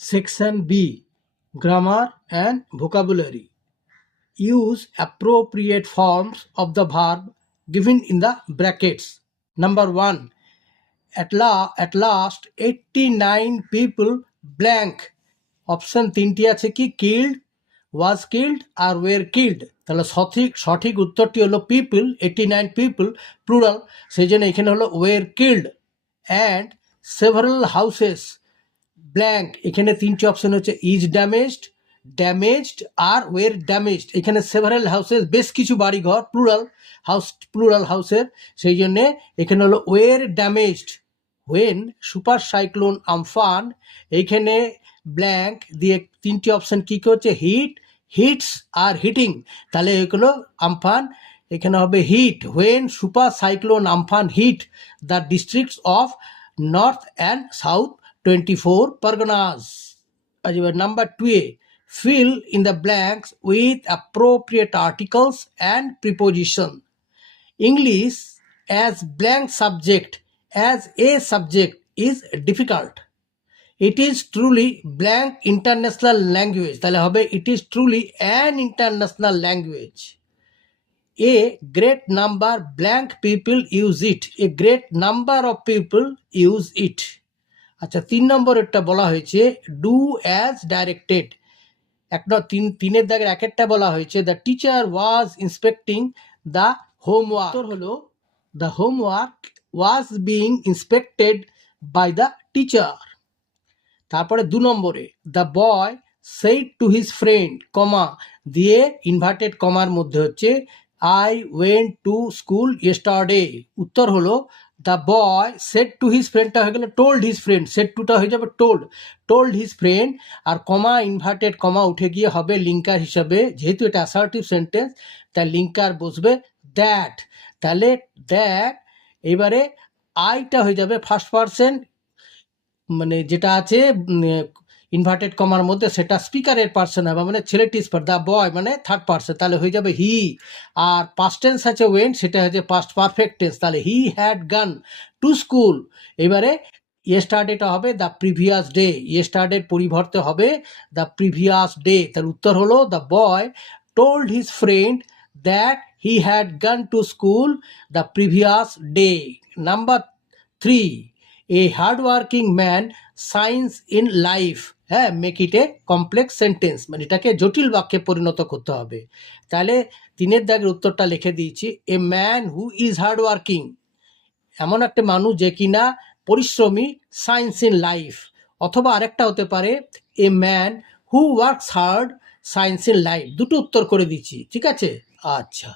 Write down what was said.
Section B, Grammar and Vocabulary. Use appropriate forms of the verb given in the brackets. Number 1. At last 89 people blank. Option তিনটি আছে কি killed, was killed R were killed। তাহলে সঠিক উত্তরটি হলো people, 89 people plural, সেই জন্য এখানে হলো were killed। And several houses blank, এখানে তিনটি অপশন হচ্ছে ইজ ড্যামেজড আর ওয়ের ড্যামেজড। এখানে সেভারাল হাউসেস বেশ কিছু বাড়িঘর, প্লুরাল হাউসের, সেই জন্যে এখানে হলো were damaged. When super cyclone Amphan, এইখানে ব্ল্যাঙ্ক দিয়ে তিনটি অপশন কী কী হচ্ছে হিটস আর হিটিং, তাহলে এগুলো আমফান, এখানে হবে hit. When super cyclone Amphan hit the districts of north and south 24 Parganas. Number 2A, fill in the blanks with appropriate articles and preposition. English as blank subject, as a subject, is difficult. It is truly blank international language. তাহলে হবে it is truly an international language. A great number blank people use it. A great number of people use it. আচ্ছা, 3 নম্বরেরটা বলা হয়েছে do as directed. তিনের দাগের একেরটা বলা হয়েছে the teacher was inspecting the homework. উত্তর হলো the homework was being inspected by the teacher. তারপরে 2 নম্বরে the boy said to his friend, comma দিয়ে ইনভার্টেড কমার মধ্যে হচ্ছে I went to school yesterday. উত্তর হলো the boy said to his ফ্রেন্ডটা হয়ে গেলে টোল্ড হিজ ফ্রেন্ড, সেড টুটা হয়ে যাবে টোল্ড হিজ ফ্রেন্ড, আর কমা ইনভার্টেড কমা উঠে গিয়ে হবে লিঙ্কার হিসাবে, যেহেতু এটা অ্যাসার্টিভ সেন্টেন্স তাই লিঙ্কার বসবে দ্যাট। তাহলে দ্যাট, এবারে আইটা হয়ে যাবে ফার্স্ট পারসন, মানে যেটা আছে ইনভার্টেড কমার মধ্যে সেটা স্পিকারের পার্সন হবে, মানে ছেলেটি দ্য বয় মানে থার্ড পার্সন, তাহলে হয়ে যাবে হি। আর পাস্ট টেন্স আছে ওয়েন, সেটা হচ্ছে পাস্ট পারফেক্ট টেন্স, তাহলে হি হ্যাড গান টু স্কুল। এবারে ইয়েস্টারডেটা হবে দ্য প্রিভিয়াস ডে, ইয়েস্টারডের পরিবর্তে হবে দ্য প্রিভিয়াস ডে। তার উত্তর হলো the boy told his friend that he had gone to school the previous day. Number 3, a hardworking man science in life. হ্যাঁ, make it a complex sentence, মানে এটাকে জটিল বাক্যে পরিণত করতে হবে। তাহলে 3 দাগের উত্তরটা লিখে দিয়েছি, a man who is hardworking, এমন একটা মানুষ যে কিনা পরিশ্রমী, সায়েন্স ইন লাইফ। অথবা আরেকটা হতে পারে a man who works hard science in life. দুটো উত্তর করে দিচ্ছি, ঠিক আছে? আচ্ছা।